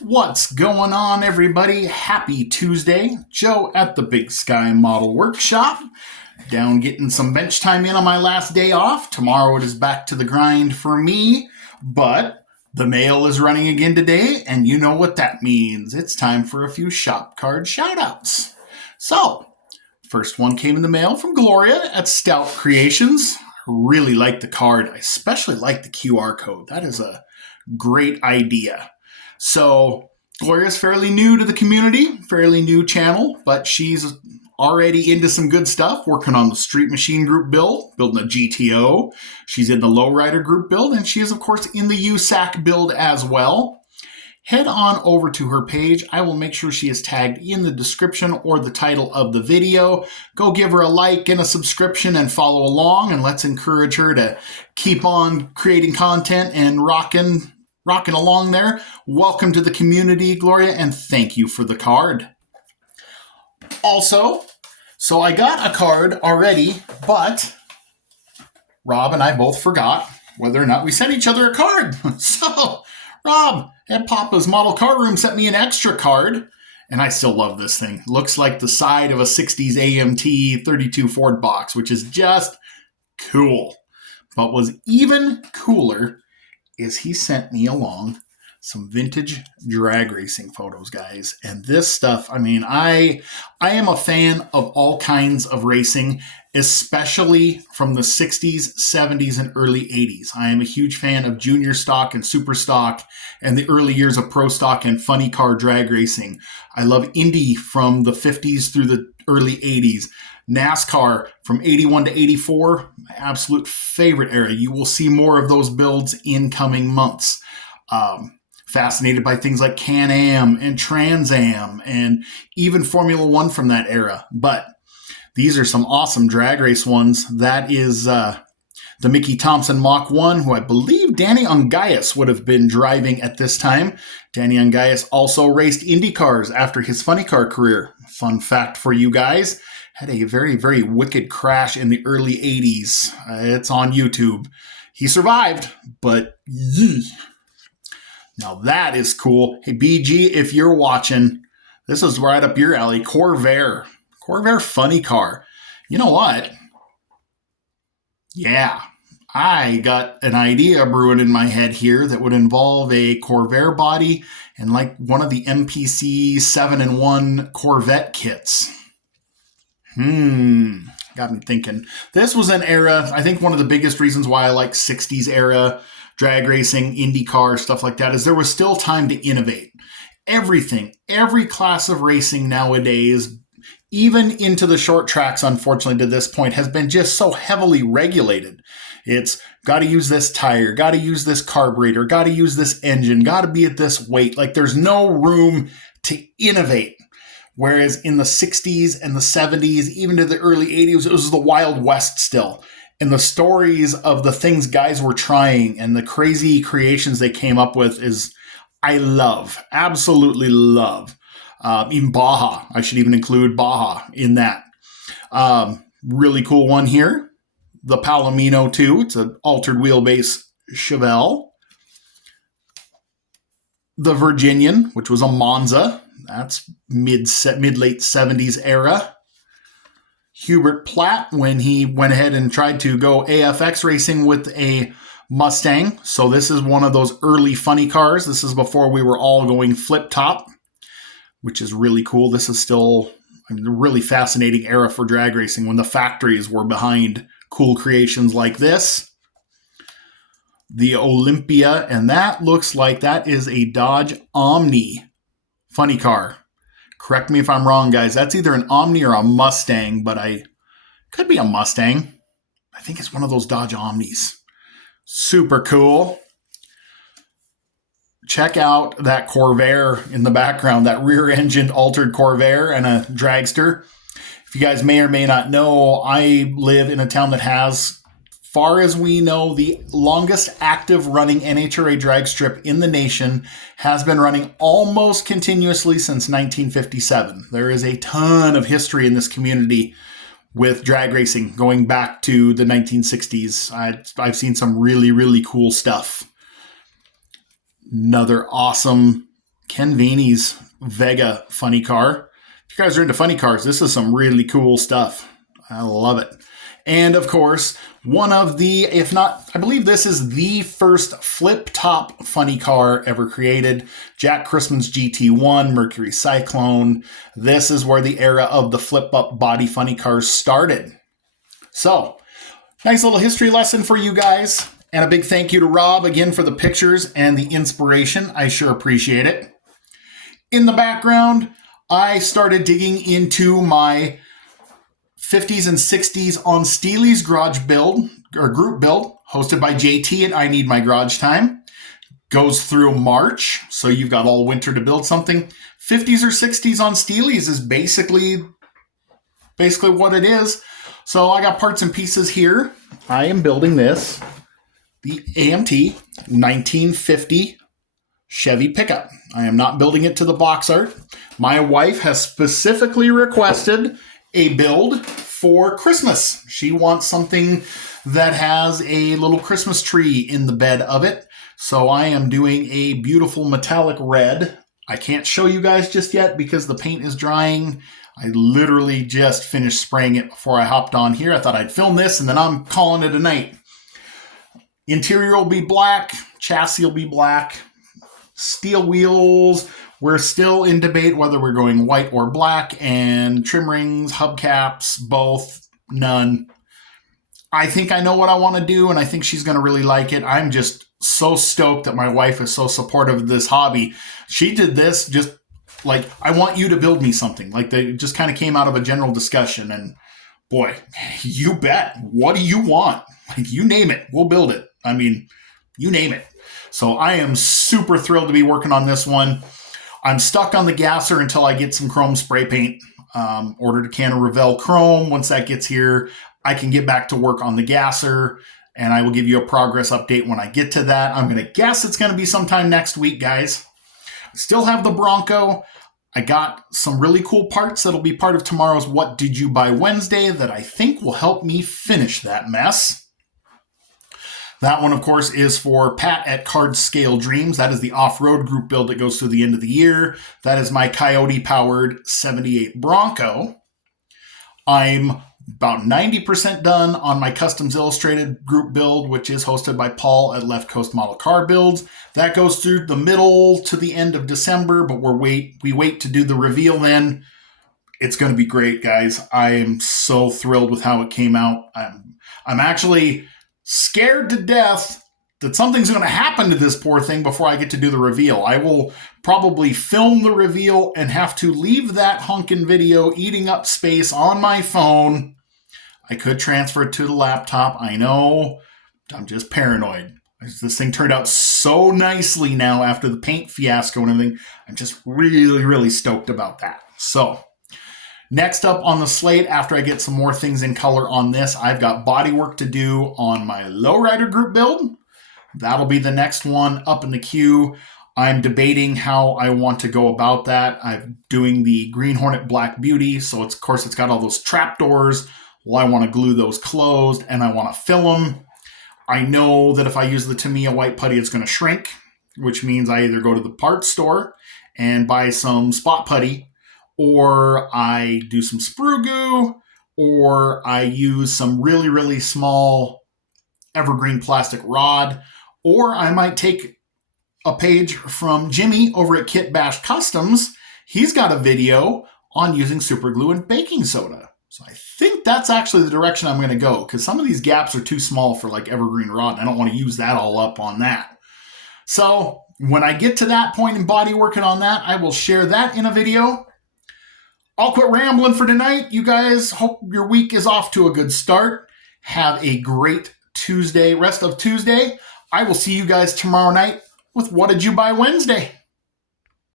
What's going on, everybody? Happy Tuesday. Joe at the Big Sky Model Workshop. Down getting some bench time in on my last day off. Tomorrow it is back to the grind for me, but the mail is running again today, and you know what that means. It's time for a few shop card shoutouts. So, first one came in the mail from Gloria at Stout Creations. I really like the card. I especially like the QR code. That is a great idea. So Gloria's fairly new to the community, fairly new channel, but she's already into some good stuff, working on the Street Machine Group Build, building a GTO. She's in the Lowrider Group Build, and she is, of course, in the USAC build as well. Head on over to her page. I will make sure she is tagged in the description or the title of the video. Go give her a like and a subscription and follow along, and let's encourage her to keep on creating content and rocking along there. Welcome to the community, Gloria, and thank you for the card. Also, so I got a card already, but Rob and I both forgot whether or not we sent each other a card. So, Rob at Papa's Model Car Room sent me an extra card, and I still love this thing. Looks like the side of a 60s AMT 32 Ford box, which is just cool. But was even cooler is he sent me along some vintage drag racing photos, guys. And this stuff, I mean, I am a fan of all kinds of racing, especially from the 60s, 70s, and early 80s. I am a huge fan of junior stock and super stock and the early years of pro stock and funny car drag racing. I love Indy from the 50s through the early 80s. NASCAR from 81 to 84, my absolute favorite era. You will see more of those builds in coming months. Fascinated by things like Can-Am and Trans Am and even Formula One from that era. But these are some awesome drag race ones. That is the Mickey Thompson Mach 1, who I believe Danny Ungaius would have been driving at this time. Danny Ungaius also raced Indy cars after his funny car career. Fun fact for you guys. Had a very, very wicked crash in the early 80s. It's on YouTube. He survived, but yee. Now that is cool. Hey, BG, if you're watching, this is right up your alley. Corvair funny car. You know what? Yeah, I got an idea brewing in my head here that would involve a Corvair body and like one of the MPC 7-in-1 Corvette kits. Got me thinking. This was an era, I think one of the biggest reasons why I like 60s era drag racing, IndyCar, stuff like that, is there was still time to innovate. Everything, every class of racing nowadays, even into the short tracks, unfortunately, to this point, has been just so heavily regulated. It's got to use this tire, got to use this carburetor, got to use this engine, got to be at this weight. Like there's no room to innovate. Whereas in the 60s and the 70s, even to the early 80s, it was the Wild West still. And the stories of the things guys were trying and the crazy creations they came up with is, I love, absolutely love. Even Baja, I should even include Baja in that. Really cool one here. The Palomino 2, it's an altered wheelbase Chevelle. The Virginian, which was a Monza. That's mid-late 70s era. Hubert Platt, when he went ahead and tried to go AFX racing with a Mustang. So this is one of those early funny cars. This is before we were all going flip top, which is really cool. This is still a really fascinating era for drag racing when the factories were behind cool creations like this. The Olympia, and that looks like that is a Dodge Omni funny car. Correct me if I'm wrong, guys. That's either an Omni or a Mustang, but could be a Mustang. I think it's one of those Dodge Omnis. Super cool. Check out that Corvair in the background, that rear-engined altered Corvair and a dragster. If you guys may or may not know, I live in a town that has, far as we know, the longest active running NHRA drag strip in the nation, has been running almost continuously since 1957. There is a ton of history in this community with drag racing going back to the 1960s. I've seen some really, really cool stuff. Another awesome Ken Vaney's Vega funny car. If you guys are into funny cars, this is some really cool stuff. I love it. And of course, one of the, if not, I believe this is the first flip-top funny car ever created. Jack Christman's GT1 Mercury Cyclone. This is where the era of the flip-up body funny cars started. So, nice little history lesson for you guys. And a big thank you to Rob again for the pictures and the inspiration. I sure appreciate it. In the background, I started digging into my 50s and 60s on Steelies Group Build, hosted by JT at I Need My Garage Time. Goes through March, so you've got all winter to build something. 50s or 60s on Steelies is basically what it is. So I got parts and pieces here. I am building this, the AMT 1950 Chevy pickup. I am not building it to the box art. My wife has specifically requested a build for Christmas. She wants something that has a little Christmas tree in the bed of it. So I am doing a beautiful metallic red. I can't show you guys just yet because the paint is drying. I literally just finished spraying it before I hopped on here. I thought I'd film this and then I'm calling it a night. Interior will be black. Chassis will be black. Steel wheels. We're still in debate whether we're going white or black, and trim rings, hubcaps, both, none. I think I know what I want to do, and I think she's going to really like it. I'm just so stoked that my wife is so supportive of this hobby. She did this just like, I want you to build me something. Like, they just kind of came out of a general discussion, and boy, you bet. What do you want? Like, you name it, we'll build it. I mean, you name it. So I am super thrilled to be working on this one. I'm stuck on the gasser until I get some chrome spray paint. Ordered a can of Revell Chrome. Once that gets here, I can get back to work on the gasser, and I will give you a progress update when I get to that. I'm going to guess it's going to be sometime next week, guys. I still have the Bronco. I got some really cool parts that'll be part of tomorrow's What Did You Buy Wednesday that I think will help me finish that mess. That one, of course, is for Pat at Card Scale Dreams. That is the off-road group build that goes through the end of the year. That is my Coyote-powered 78 Bronco. I'm about 90% done on my Customs Illustrated group build, which is hosted by Paul at Left Coast Model Car Builds. That goes through the middle to the end of December, but we wait to do the reveal then. It's going to be great, guys. I am so thrilled with how it came out. I'm actually scared to death that something's going to happen to this poor thing before I get to do the reveal. I will probably film the reveal and have to leave that hunkin' video eating up space on my phone. I could transfer it to the laptop. I know. I'm just paranoid. This thing turned out so nicely now after the paint fiasco and everything. I'm just really, really stoked about that. So, next up on the slate, after I get some more things in color on this, I've got body work to do on my Lowrider group build. That'll be the next one up in the queue. I'm debating how I want to go about that. I'm doing the Green Hornet Black Beauty, so of course it's got all those trapdoors. Well, I want to glue those closed, and I want to fill them. I know that if I use the Tamiya white putty, it's going to shrink, which means I either go to the parts store and buy some spot putty, or I do some sprue goo, or I use some really, really small evergreen plastic rod, or I might take a page from Jimmy over at Kit Bash Customs. He's got a video on using super glue and baking soda. So I think that's actually the direction I'm going to go, because some of these gaps are too small for like evergreen rod, and I don't want to use that all up on that. So when I get to that point in body working on that, I will share that in a video. I'll quit rambling for tonight. You guys, hope your week is off to a good start. Have a great Tuesday, rest of Tuesday. I will see you guys tomorrow night with What Did You Buy Wednesday?